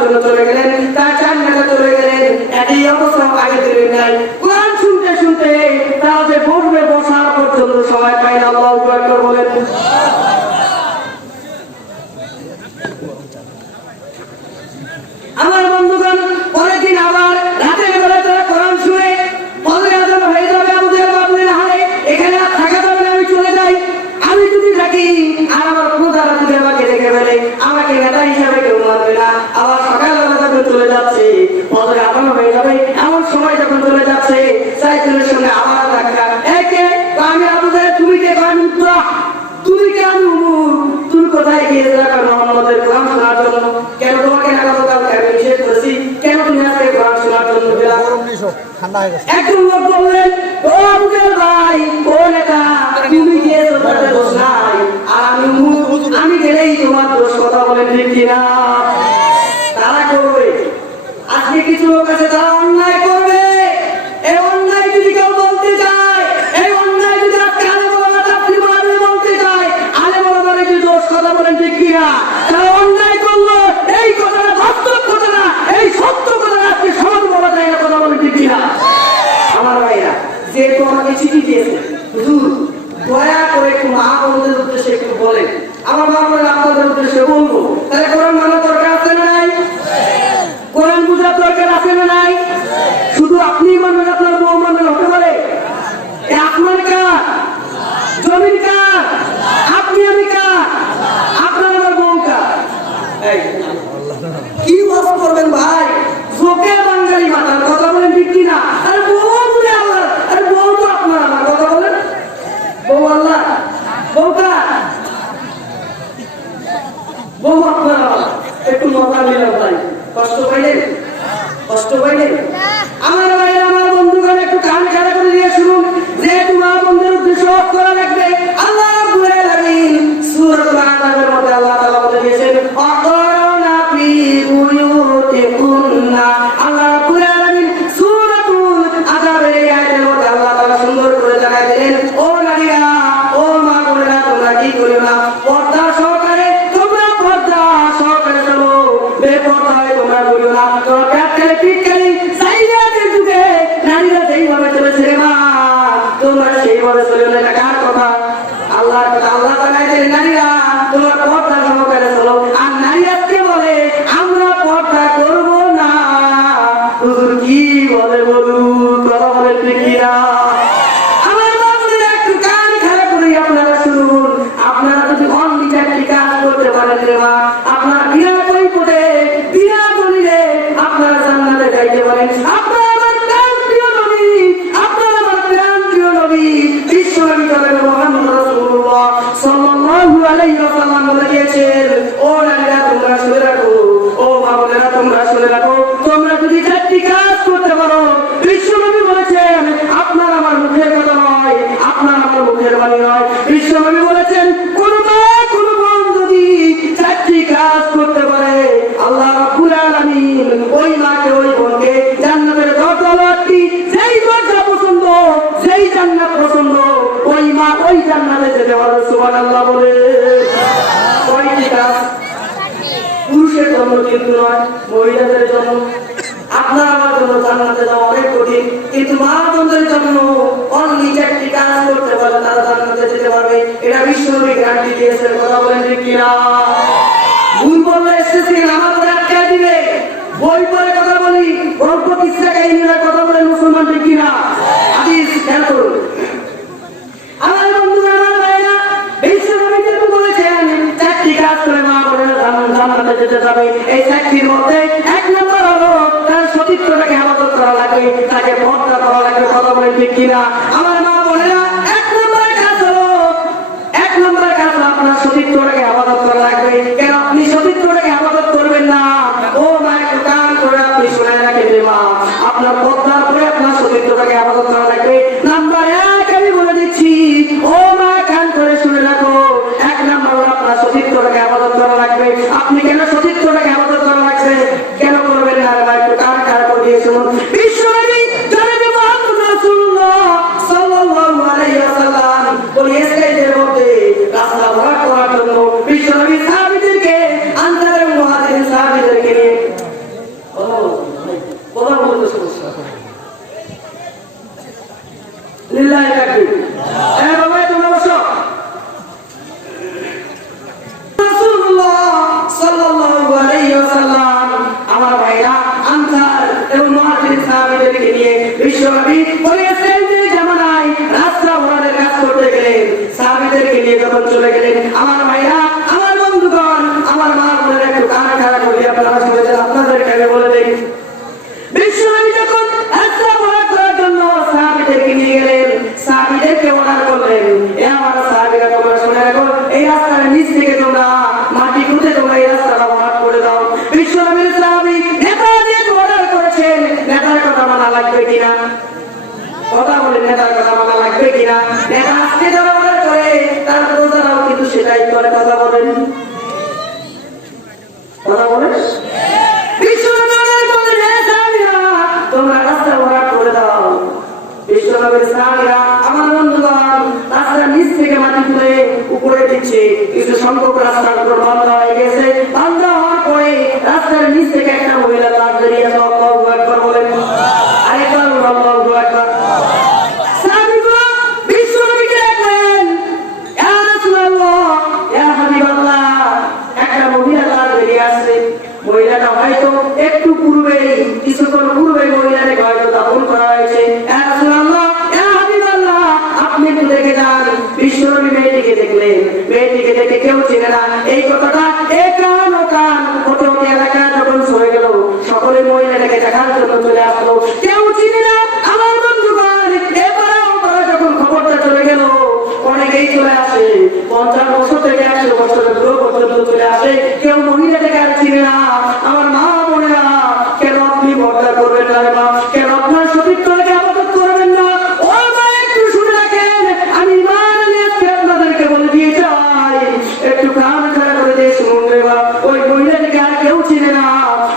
জন্য চলে গেলেন, তার জান্নাতে চলে গেলেন। একই অবস্থা আগে দিলেন নাই। কোরআন শুনতে শুনতে তারা যে বসবে, বসার পর্যন্ত সময় পায় না। আল্লাহু আকবার বলেন। আমার বন্ধুগণ, পরের দিন আবার রাতের বেলা তারা কোরআন শুনে ফজর আযান হয়ে যাবে, আমাদের বাবুদের হারে এখানে আর থাকা যাবে না, আমি চলে যাই। আমি যদি থাকি আর আমার প্রধান যদি আমাকে দেখে ফেলে, আমাকে নেতা হিসাবে কেউ মানবে না। আবার সকালবেলা যখন চলে যাচ্ছে, ফজর আযান হয়ে যাবে, এমন সময় যখন চলে যাচ্ছে, সাইকেলের সঙ্গে আবার ধাক্কা। একে আমি আপনাদের, তুমি কে? আমি উত্তরা। তুমি কে? আমি উমর। তুমি কোথায় গিয়েছিলে মোহাম্মদের কোরআন শোনার জন্য? কেন তোমাকে নাগাল আমি নিষেধ করেছি? কেন তুমি আজকে কোরআন শোনার জন্য গেলা? ঠান্ডা হয়ে গেছে। একজন লোক বললেন, ও আবুদের ভাই, ও নেতা, তুমি গিয়েছো, তাতে দোষ নাই। আর আমি উমর, আমি গেলেই তোমার দোষ। কথা বলেন ঠিক কিনা? তারা করবে। আজকে কিছু লোক আছে তারা অন্যায় করবে। এই অন্যায় যদি কেউ বলতে যায়, এই অন্যায় যদি আজকে আলেম ওলামা তাফসীর মাহফিলে বলতে যায়, আলেম ওলামার কি দোষ? কথা বলেন ঠিক কিনা? তারা অন্যায় করলো, এই কথাটা বাস্তব কথা না, এই সত্য কথা আজকে সমাজ বলা যায় না। কথা বলেন ঠিক কিনা? আমার ভাইরা, যেহেতু আমাকে চিঠি দিয়েছে, হুজুর দয়া করে একটু মা বোনদের উদ্দেশ্যে একটু বলেন। আমার মা বোনেরা আপনাদের উদ্দেশ্যে বলবো, তাহলে কোরআন মানার দরকার আছে না নাই? কোরআন বুঝার দরকার আছে না নাই? শুধু আপনি মানবেন, আপনার বউ মানবেন হতে পারে? আপনার কার? জমির কার? আপনি আমি কার? আপনার আমার বউ কার? কি ওয়াজ করবেন ভাই? জোকে বাঙালি মাতার। কথা বলেন ঠিক কিনা? আরে বউ বলে আল্লাহ, আরে বউ তো আপনার আমার। কথা বলেন। বউ আল্লাহ, বউ কার? বউ আপনার আমার। একটু মজা নিলাম ভাই। কষ্ট পাইলেন? কষ্ট পাইলেন? আমার ভাইয়ের, আমার বন্ধুগণ, একটু কান খাড়া করে দিয়ে শুনুন। যেহেতু মা বন্ধুর উদ্দেশ্য করা লাগবে, আল্লাহ রাব্বুল আলামিন সূরাতুল আনামের মধ্যে আল্লাহ তাআলা বলে দিয়েছেন, ওয়াকরনা ফি বুয়ুতিকুন্না। আল্লাহ রাব্বুল আলামিন সূরাতুল আযাবের এই আয়াতের মধ্যে আল্লাহ তাআলা সুন্দর করে জানাই দিলেন, ও নারীরা, ও মা বোনেরা, তোমরা কি করো না? পর্দা সহকারে, তোমরা পর্দা সহকারে চলো, বেপরদায় তোমরা বলো না। কাটকালে পিটকালে সাইয়াদের যুগে নারীরা যেইভাবে চলেছে রে মা, তোমরা সেইভাবে চলো না। এটা কার কথা? আল্লাহর কথা। আল্লাহ তাআলা এই নারীরা তোমরা পর্দা সহকারে চলো। আর নারী আজকে বলে আমরা পর্দা করব না। হুজুর কি বলে বলুন? কথা বলে ঠিক কিনা? আমার বাবুদের একটু কান খাড়া করে আপনারা শুনুন। আপনারা যদি অনলি চারটি কাজ করতে পারেন রে মা, আপনার বিনা কৈফিয়তে, বিনা দলিলে আপনারা জান্নাতে যাইতে পারেন। আপনারা আমার প্রাণপ্রিয় নবী, আপনারা আমার প্রাণপ্রিয় নবী বিশ্বনবী জনাব মুহাম্মদ রাসূলুল্লাহ সাল্লাল্লাহু আলাইহি ওয়াসাল্লাম বলে গিয়েছেন, ও নারীরা তোমরা শুনে রাখো, ও মা বোনেরা তোমরা শুনে রাখো, তোমরা যদি চারটি কাজ করতে পারো, বিশ্বনবী বলেছেন, আপনার আমার মুখের কথা নয়, আপনার আমার মুখের বাণী নয়, বিশ্বনবী বলেছেন, কোন মা কোন বোন যদি চারটি কাজ করতে পারে, আল্লাহ রাব্বুল আলামিন ওই মাকে, ওই বোনকে জান্নাতের দরজাটি, যেই দরজা পছন্দ, যেই জান্নাত পছন্দ, ওই মা ওই জান্নাতে যেতে পারবে। সুবহানাল্লাহ বলে। কয়টি কাজ? পুরুষের জন্য কিন্তু নয়, মহিলাদের জন্য। আপনার আমার জন্য জান্নাতে যাওয়া অনেক কঠিন, কিন্তু মা বোনদের জন্য অনলি চারটি কাজ করতে পারলে তারা জান্নাতে যেতে পারবে। এটা বিশ্বনবী গ্যারান্টি দিয়েছেন। কথা বলেন ঠিক কিনা? ভুল বললে এসেছি আমার পরে আটকে দিবে। বই পড়ে কথা বলি, গল্প কিসা কাহিনীর কথা বলে মুসলমান ঠিক কিনা? হাদিস খেয়াল করুন। আমার বন্ধুরা, আমার ভাইরা, বিশ্বনবী যেহেতু বলেছেন চারটি কাজ করে মা বোনেরা জান্নাতে যেতে যাবে, এই চারটির মধ্যে এক নম্বর হলো তার সতীত্বটাকে হেফাজত করা লাগবে, তাকে পর্দা করা লাগবে। কথা বলেন ঠিক কিনা? আমার মা বোনেরা, এক নম্বরের কাজ হলো আপনার সতীত্বটাকে হেফাজত করা লাগবে। কেন আপনি সতীত্বটাকে হেফাজত করবেন না? ও মা, একটু কান করে আপনি শুনে রাখেন রে মা, আপনার পর্দার পরে আপনার সতীত্বটাকে হেফাজত করা লাগবে। নাম্বার এক আমি বলে দিচ্ছি, ও মা কান করে শুনে রাখো, এক নাম্বার হলো আপনার সতীত্বটাকে হেফাজত করা লাগবে। আপনি কেন সতীত্বটাকে হেফাজত করা লাগবে? কেন করবেন না? একটু কান খাড়া করে দিয়ে শুনুন। বিশ্বনবী জনাব মুহাম্মদ রাসূলুল্লাহ সাল্লাল্লাহু আলাইহি ওয়াসাল্লাম বলেছেন, এর মধ্যে রাস্তা ভরাট করার জন্য বিশ্বনবী সাহাবীদেরকে, আনসার এবং মুহাজিরিন সাহাবীদেরকে নিয়ে লাগবে? হ্যাঁ বাবা, তোমরা বসো। রাসূলুল্লাহ সাল্লাল্লাহু আলাইহি ওয়াসাল্লাম আমার ভাইরা আনসার এবং মুহাজির সাহাবীদেরকে নিয়ে বিশ্বনবী বলেছেন যে জামানায় রাস্তা ভরাটের কাজ করতে গেলেন, সাহাবীদেরকে নিয়ে যখন চলে গেলেন, আমার ভাইরা, আমার বন্ধুগণ, আমার মা বোনেরা একটু কান খাড়া করে আপনারা শুনেছেন, আপনাদেরকে আমি বলে দেই, বিশ্বনবী যখন রাস্তা ভরাট করার জন্য সাহাবীদেরকে নিয়ে গেলেন, সাহাবীদেরকে অর্ডার করলেন, এ আমার সাহাবীরা তোমরা শুনে রাখো, এই রাস্তার নিচ থেকে তোমরা মাটি খুঁড়ে তোমরা এই রাস্তাটা ভরাট করে দাও। বিশ্বনবীর সাহাবী নেতা যেহেতু অর্ডার করেছেন, নেতার কথা মানা লাগবে কিনা? কথা বলে, নেতার কথা মানা লাগবে কিনা? নেতা আজকে যারা অর্ডার করে তার প্রজারাও কিন্তু সেটাই করে। কথা বলেন, কথা বলেন। বিশ্বনবী অর্ডার করলেন, হে সাহাবীরা তোমরা রাস্তা ভরাট করে দাও। বিশ্বনবীর সাহাবীরা, আমার বন্ধুগণ, রাস্তার নিচ থেকে মাটি তুলে উপরে দিচ্ছে। কিছু সংখ্যক রাস্তার উপর বন্ধ হয়ে গেছে। বন্ধ হওয়ার পরে রাস্তার নিচ থেকে একটা মহিলা লাফ দিয়ে আল্লাহু আকবার বলেন। আরেকবার আল্লাহু আকবার। সাহাবীরা বিশ্বনবীকে ডাকলেন, ইয়া রাসূলুল্লাহ, ইয়া হাবিবাল্লাহ, একটা মহিলা লাফ দিয়ে আসছে। মহিলাটা হয়তো একটু পূর্বেই, কিছুক্ষণ পূর্বে মহিলাটাকে হয়তো দাফন করা হয়েছে। ইয়া রাসূলুল্লাহ, ইয়া হাবিবাল্লাহ, আপনি একটু দেখে যান। বিশ্বনবী মেয়েটিকে দেখলেন, মেয়েটিকে দেখে কেউ চিনে না। এই কথাটা একান ওকান হতে হতে এলাকা যখন সরে গেল, সকলে মহিলাটাকে দেখার জন্য চলে আসলো, কেউ চিনে না। আমার বন্ধুগণ, এপাড়া ওপাড়া যখন খবরটা চলে গেল, অনেকেই চলে আসে, 50 বছর থেকে 100 বছরের দূর পর্যন্ত চলে আসে, কেউ মহিলাটাকে আর চিনে না। আমার মা বোনেরা, কেন আপনি পর্দা করবেন না রে মা? কেন আপনার সতীত্বকে আবাদত করবেন না? ও মা, একটু শুনে রাখেন, আমি ইমান নিয়ে আজকে আপনাদেরকে বলে দিয়ে যাই, একটু কান খাড়া করে দিয়ে শুনুন রে মা। ওই মহিলাটাকে আর কেউ চিনে না,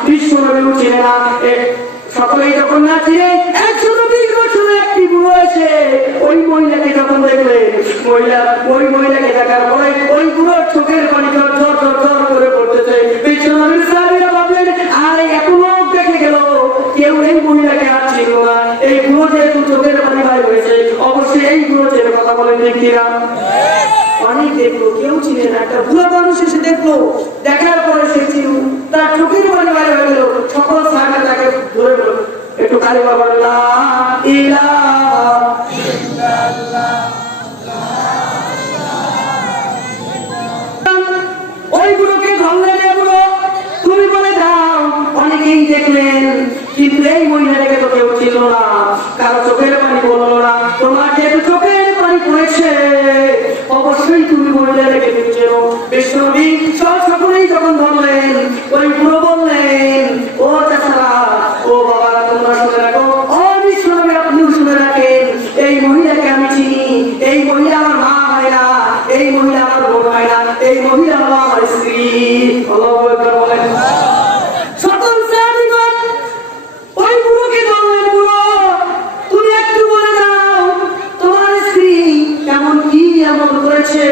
বিশ্বনবীও চিনে না। সকলেই যখন না চিনে, 120 বছরের একটি বুড়ো এসে ওই মহিলাকে যখন দেখলেন, ওই মহিলাকে দেখার পরে ওই বুড়োর চোখের পানি ঝর ঝর ঝর ঝর করে পড়তেছে। বিশ্বনবীর সাহাবীরা ভাবলেন, আরে এত লোক দেখে গেল, কেউ এই মহিলাকে আর চিনল না। এই বুড়ো যেহেতু চোখের পানি বাইর হয়েছে, অবশ্যই এই বুড়ো চেনে। কথা বলেন ঠিক কিনা? অনেক দেখলো, কেউ চিনে না। একটা বুড়ো মানুষ এসে দেখলো, দেখার পরে সে চিনল, তার চোখের পানি বাইর হয়ে গেল। সকল সাহাবী তাকে ধরে গেল। একটু কালিমা বলেন, লা ইলাহা ইল্লাল্লাহ। ওই বুড়োকে ধরলেন, এ বুড়ো তুমি বলে দাও। অনেকেই দেখলেন, কিন্তু এই মহিলাটাকে তো কেউ ছিল না, কারো চোখের পানি বললো না। তোমার যেহেতু চোখের পানি পড়েছে, অবশ্যই তুমি মহিলাটাকে তুমি চেনো। বিশ্বনবী সকলেই যখন ধরলেন, ওই বুড়ো বললেন, ও চাচারা, ও বাবারা, তোমরা শুনে রাখো, ও বিশ্বনবী আপনিও শুনে রাখেন, এই মহিলাকে আমি চিনি। এই মহিলা আমার মা হয় না, এই মহিলা আমার বোন হয় না, এই মহিলা হলো আমার স্ত্রী। আল্লাহু আকবার বলেন। সকল সাহাবীগণ ওই বুড়োকে বললেন, বুড়ো তুমি একটু বলে দাও, তোমার স্ত্রী কেমন কি আমল করেছে,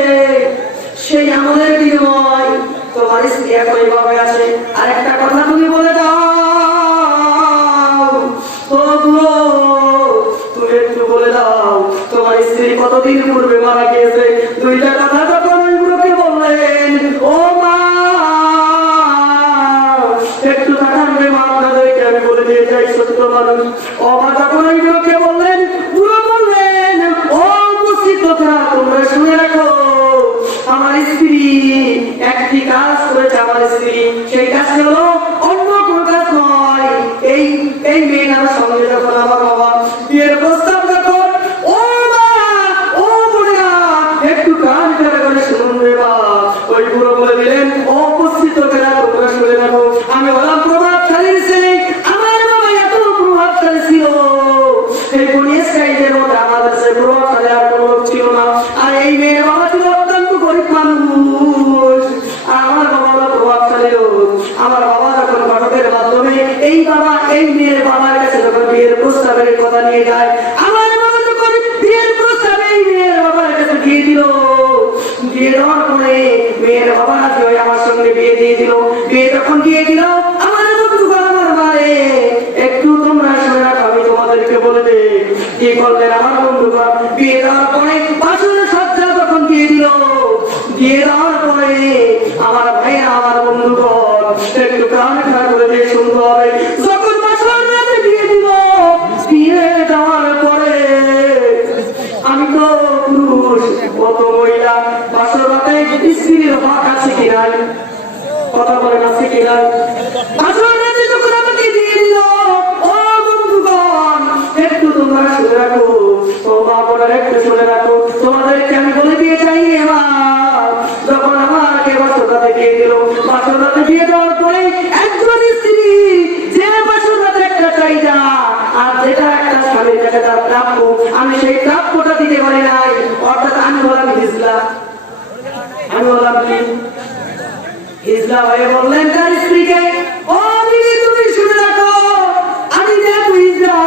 সেই আমলের বিনিময় তোমার স্ত্রী এখন এইভাবে আছে। আর একটা কথা তুমি বলে দাও, ও বুড়ো তুমি একটু বলে দাও, তোমার স্ত্রী কতদিন পূর্বে মারা গিয়েছে। দুইটা কথা যখন ওই বুড়োকে বললেন, ও মা একটু তাকান রে মা, আপনাদেরকে আমি বলে দিয়ে যাই, সত্য মানুষ। ও মা যখন ওই বুড়োকে বললেন, বুড়ো বললেন, ও উপস্থিত কথা তোমরা শুনে রাখো, আমার স্ত্রী একটি কাজ করেছে। আমার স্ত্রী সেই কাজটি হলো অন্য কোনো কাজ নয়। এই মেয়ে আমার সঙ্গে যখন আমার বাবা বিয়ের প্রস্তাব যখন, ও মা, ও বুড়া, একটু কান খাড়া করে শুনুন রে মা। ওই বুড়ো বলে দিলেন, ও উপস্থিত লোকেরা তোমরা শুনে রাখো, আমি হলাম প্রভাবশালীর ছেলে। আমার বাবা এত প্রভাবশালী ছিল, এই বনিয়া স্কাইজের মধ্যে আমাদের সে প্রভাবশালী আর কোনো লোক ছিল না। আর এই মেয়ের বাবা ছিল অত্যন্ত গরিব মানুষ, আর আমার বাবা হলো প্রভাবশালী লোক। আমার বাবা যখন ঘটকের মাধ্যমে এই মেয়ের বাবার কাছে যখন বিয়ের প্রস্তাবের কথা নিয়ে যায়, আমার বাবা যখন বিয়ের প্রস্তাবে এই মেয়ের বাবার কাছে দিয়ে দিল, দিয়ে দেওয়ার পরে মেয়ের বাবা রাজি হয়ে আমার সঙ্গে বিয়ে দিয়ে দিল। বিয়ে যখন দিয়ে দিল, আমার বন্ধুগণ, আমার মারে একটু তোমরা শুনে রাখো, আমি তোমাদেরকে বলে দিই কি করলেন আমার বন্ধুগণ। বিয়ে দেওয়ার কান খাড়া করে দিয়ে শুনতে হবে। যখন বাসর রাতে বিয়ে দিব, বিয়ে দেওয়ার পরে আমি তো পুরুষ, কত মহিলা বাসর রাতে স্ত্রীর হক আছে কি নাই? কথা বলেন আছে কি নাই? বাসর রাতে যখন আমাকে দিয়ে দিল, ও বন্ধুগণ একটু তোমরা শুনে রাখো, ও মা বোনেরা একটু শুনে রাখো, তোমাদেরকে আমি বলে দিয়ে চাই এবার, যখন আমাকে বাসর রাতে দিয়ে দিল, বাসর রাতে দিয়ে দেওয়ার পরে একজন স্ত্রী যে বাসর রাতে একটা চাহিদা আর যেটা একটা স্বামীর কাছে তার প্রাপ্য, আমি সেই প্রাপ্যটা দিতে পারি নাই, অর্থাৎ আমি বললাম হিজলা। আমি বললাম কি হিজলা হয়ে বললেন তার স্ত্রীকে, ও দিদি তুমি শুনে রাখো, আমি যেহেতু হিজলা,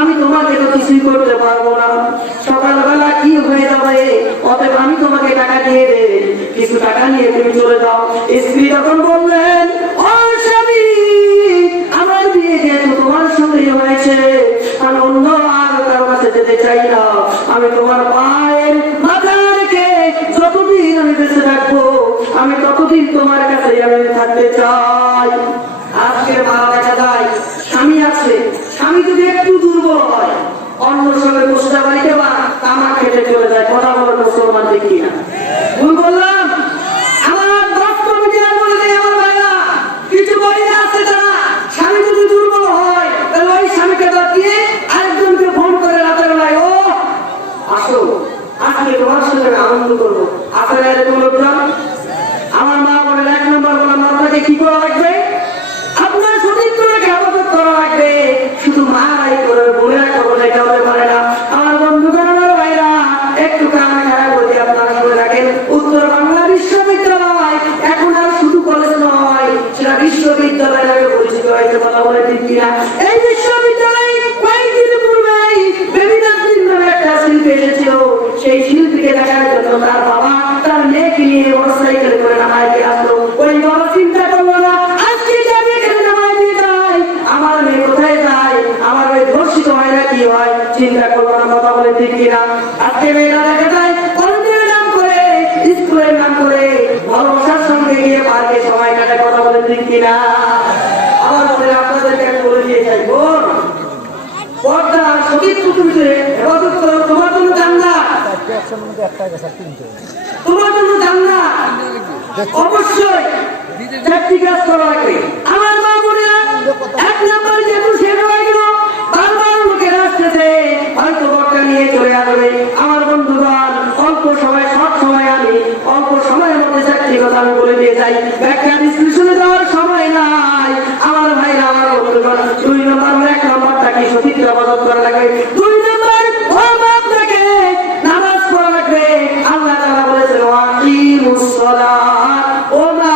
আমি তোমাকে তো কিছুই করতে পারবো না, সকালবেলা কি হয়ে যাবে, অতএব আমি তোমাকে টাকা দিয়ে দে, কিছু টাকা নিয়ে তুমি চলে যাও। স্ত্রী তখন বললেন, ও স্বামী, আমার বিয়ে যেহেতু তোমার সঙ্গে হয়েছে, আমি অন্য আর কারো কাছে যেতে চাই না, আমি তোমার পায়ের মাথা রেখে যতদিন আমি বেঁচে থাকবো, আমি ততদিন তোমার কাছে আমি থাকতে চাই। আজকের মা দেখা যায় স্বামী আছে, স্বামী যদি একটু দুর্বল হয় অন্য সঙ্গে পোস্টা বাড়িতে বা তামাক খেতে চলে যায়। কথা বলার মুসলমান দেখি না, ভুল বললাম? আমার 10 কমিটি আর বলে দেয় আমার ভাইরা, কিছু মহিলা আছে যারা স্বামী যদি দুর্বল হয় তাহলে ওই স্বামীকে বাদ দিয়ে আরেকজনকে ফোন করে রাতের বেলায়, ও আসো আজকে তোমার সঙ্গে আনন্দ করবো, আসলে এরকম লোকজন। আমার মা বলেন 1 নম্বর বললাম আপনাকে কি করা লাগবে, আপনার সঠিক করে খেয়ালত করা লাগবে, শুধু মারাই করে বোনেরা করবো এটা হতে পারে না। আমার বন্ধুগণ, আমার ভাইরা একটু কান খাড়া করে আপনারা শুনে রাখেন, উত্তর বাংলা বিশ্ববিদ্যালয় এখন আর শুধু কলেজ নয়, সেটা বিশ্ববিদ্যালয় নামে পরিচিত হয়েছে। কথা বলে ঠিক কিনা? এই বিশ্ববিদ্যালয়ে কয়েকদিন পূর্বেই বেবি নাসরিন নামে একটা শিল্পী এসেছিল, সেই শিল্পীকে দেখার জন্য তার বাবা তার মেয়েকে নিয়ে মোটরসাইকেল করে নামায় দিয়ে আসলো। ওই বাবা চিন্তা করলো না, আজকে যাবে এখানে নামায় দিয়ে যায়, আমার মেয়ে কোথায় যায়, আমার মেয়ে ধর্ষিত হয় না কি হয়, চিন্তা করলো না। কথা বলে ঠিক কিনা? আজকে মেয়েরা দেখা যায় কলেজের নাম করে, স্কুলের নাম করে ভালোবাসার সঙ্গে গিয়ে পার্কে সময় কাটায়। কথা বলে ঠিক কিনা? আমার মনে আপনাদেরকে আমি বলে দিয়ে যাই, বোন পর্দা সঠিক পুতুলকে হেফাজত করো, তোমার জন্য জান্নাত, তোমার জন্য জান্নাত। অবশ্যই চারটি কাজ করা লাগবে। আমার মা বোনেরা 1 নম্বর যেহেতু শেষ হয়ে গেল, বারবার লোকেরা আসতেছে, হয়তো বক্তা নিয়ে চলে আসবে। আমার বন্ধুগণ, অল্প সময় শর্ট সময় আমি অল্প সময়ের মধ্যে চারটি কথা আমি বলে দিয়ে যাই, ব্যাখ্যা বিশ্লেষণে দেওয়ার সময় নাই। আমার ভাইরা, আমার বন্ধুগণ, 2 নম্বর 1 নম্বরটা কি সঠিক ইবাদত করা লাগবে, 2 নম্বর আপনাকে নামাজ পড়া লাগবে। আল্লাহ তাআলা বলেছেন ওয়াকিমুস সালাত, ও মা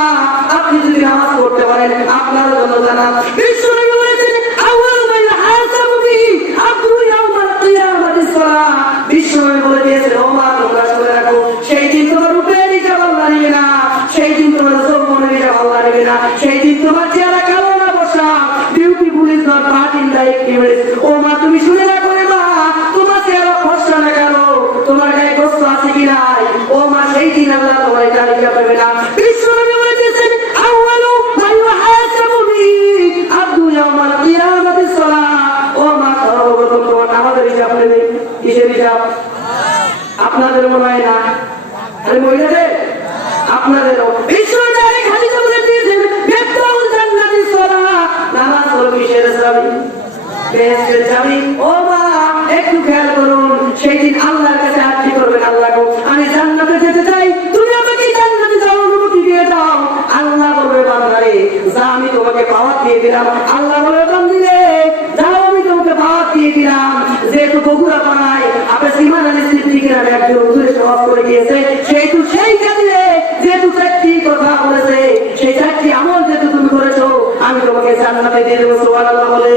আপনি যদি নামাজ পড়তে পারেন আপনার জন্য জান্নাত। বিশ্বনবী বলেছেন আউয়ালু মা ইউহাসাবু বিহি আবদু ইয়াউমাল কিয়ামাতিস সালাত। বিশ্বনবী বলে দিয়েছেন, ও মা তোমরা শুনে রাখো, সেই দিন তোমার রূপের হিসাব আল্লাহ নেবে না, সেই দিন তোমার যৌবনের হিসাব আল্লাহ নেবে না, সেই দিন তোমার চেহারা কালো না বসা, beautiful is not but in the activities. ও মা তুমি শুনে রাখো রে মা, তোমার চেহারা ফর্সা না কালো, তোমার গায়ে গোস্ত আছে কি নাই, ও মা সেই দিন আল্লাহ তোমার এটা হিসাব নেবে না। বিশ্বনবী বলেছেন আউয়ালু মা ইউহাসাবু বিহি আবদু ইয়াউমাল কিয়ামাতিস সালাত। ও মা সর্বপ্রথম তোমার নামাজের হিসাব নেবে। কিসের হিসাব? আপনাদের মনে হয় না, আরে মহিলাদের আপনাদেরও। বিশ্বনবী খালিদা বলে দিয়েছেন বেতাউল জান্নাতিস সালাত, নামাজ হলো কিসের চাবি? বেহেশতের চাবি। ও মা একটু খেয়াল করুন, সেই দিন আল্লাহর কাছে আরজি করবেন, আল্লাহ গো আমি জান্নাতে যেতে চাই, তুমি আমাকে জান্নাতে যাওয়ার অনুমতি দিয়ে দাও। আল্লাহ বলবে বান্দারে যা আমি তোমাকে পাওয়ার দিয়ে দিলাম। আল্লাহ বলবে বান্দিরে যাও আমি তোমাকে পাওয়ার দিয়ে দিলাম। যেহেতু বগুড়া পাড়ায় আবেদ ইমান আলী সিদ্দিকীর নামে একজন হুজুর সওয়াব করে গিয়েছে, সেহেতু সেই কাজে যেহেতু 4টি কথা বলেছে, সেই 4টি আমল যেহেতু তুমি করেছো, আমি তোমাকে জান্নাতে দিয়ে দেবো। সুবহানাল্লাহ বলে।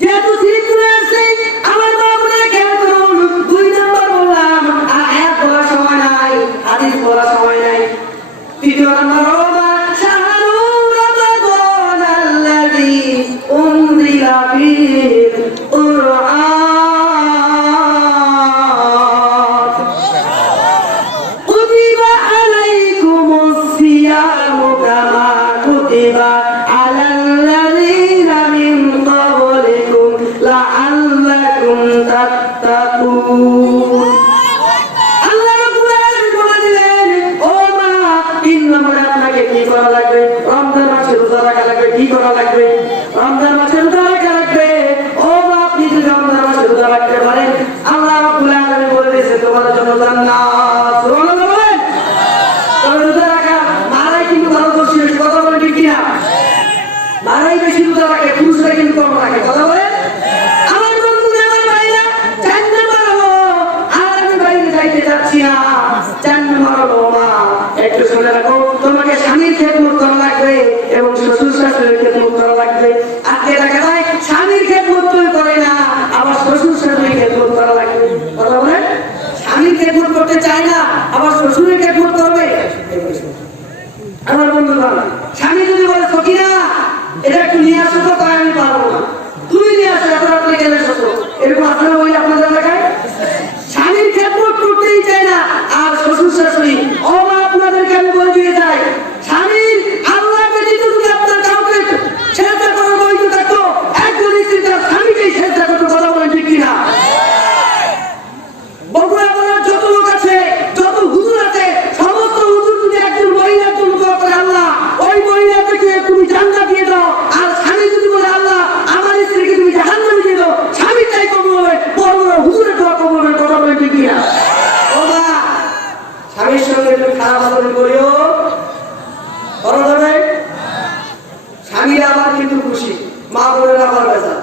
যেহেতু চিত্র আছে আমার বাবুরা খেয়াল করুন, 2 নম্বর বললাম, আর এক বলার সময় নাই, হাদিস বলার সময় নাই। 3 নম্বর ওমা শাহরু রমাদান আল্লাযী উনজিলা ফীহিল কুরআন। যাচ্ছি না, জান মারবো না। একটু শুনে রাখো, তোমাকে স্বামীর খেদমত করা লাগবে এবং শ্বশুর শাশুড়ির খেদমত করা লাগবে। আজকে দেখা যায় স্বামীর খেদমত কেউ করে না, আবার শ্বশুর শাশুড়ির খেদমত করা লাগবে। কথা বলেন, স্বামীর খেদমত করতে চায় না, আবার শ্বশুরের খেদমত করবে। আমার বন্ধুগণ, স্বামী যদি বলে সখিনা এটা একটু নিয়ে আসো তো, তাই আমি পারবো না, তুমি নিয়ে আসো, এত রাত্রে গেলে শ্বশুর, এরকম আপনারা ওই আপনাদের এলাকায় স্বামীর খেদমত করতেই চায় না। আর শ্বশুর শাশুড়ি ওরা আপনাদেরকে আমি বলে দিয়ে যাই, স্বামীর আল্লাহকে দিতে যদি আপনার কাউকে সেজদা করার বৈধ থাকতো, একজন স্ত্রী তার স্বামীকেই সেজদা করতে। কথা বলেন ঠিক কিনা? বগুড়া বলার যত লোক আছে, যত হুজুর আছে, সমস্ত হুজুর যদি একজন মহিলার জন্য দোয়া করে আল্লাহ ওই মহিলাকে তুমি জান্নাত দিয়ে দাও, আর স্বামী যদি বলে আল্লাহ আমার স্ত্রীকে তুমি জাহান্নামে দিয়ে দাও, স্বামী তাই কবুল হবে, বড় বড় হুজুরের দোয়া কবুল হবে। কথা বলেন ঠিক কিনা? ওমা স্বামীর সঙ্গে তুমি খারাপ আচরণ করিও, বড় ধরে স্বামীরা আবার কিন্তু খুশি, মা বোনেরা আবার বেজা,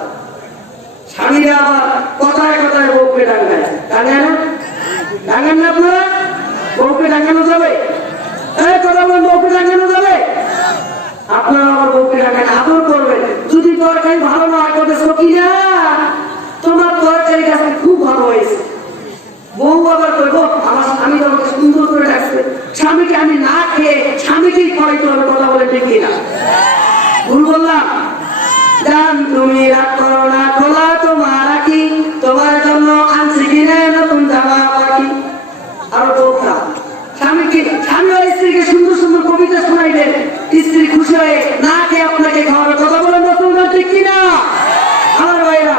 স্বামীরা আবার কথায় কথায় বউকে ডাঙ্গায়, ডাঙ্গায় না? ডাঙ্গান না আপনারা? বউকে ডাঙ্গানো যাবে? এই কথা বলেন, বউকে ডাঙ্গানো যাবে? আপনারা আবার বউকে ডাঙ্গান, আদর করবেন। যদি তরকারি ভালো না হয়, কথা সকিনা তোমার তরকারি কাছে খুব ভালো হয়েছে, বউ আবার করবো আমার স্বামী আমাকে সুন্দর করে ডাকছে, স্বামীকে আমি না খেয়ে স্বামীকেই খাওয়াইতে হবে। কথা বলে ঠিক কিনা? ভুল বললাম? জান তুমি রাগ করো না, খোলা তোমার কি তোমার জন্য আনছি কিনে নতুন জামা পাখি। আর বউটা স্বামীকে, স্বামী আর স্ত্রীকে সুন্দর সুন্দর কবিতা শোনাই দেন, স্ত্রী খুশি হয়ে না খেয়ে আপনাকে খাওয়াবে। কথা বলেন নতুন ঠিক কিনা? আমার ভাইরা